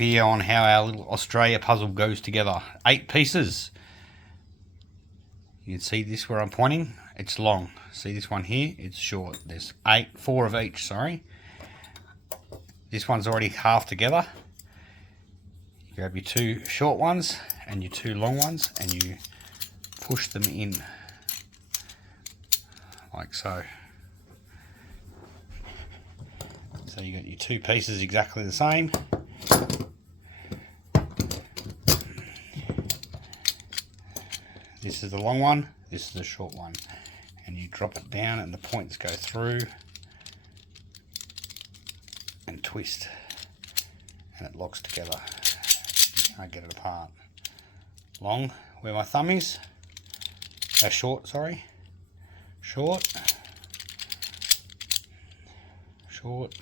Here on how our little Australia puzzle goes together. 8 pieces. You can see this where I'm pointing. It's long. See this one here? It's short. There's 4 of each, sorry. This one's already half together. You grab your 2 short ones and your 2 long ones and you push them in like so. So you got your 2 pieces exactly the same. This is the long one, this is the short one. And you drop it down and the points go through and twist and it locks together. You can't get it apart. Long, where my thumb is. Short, sorry. Short. Short.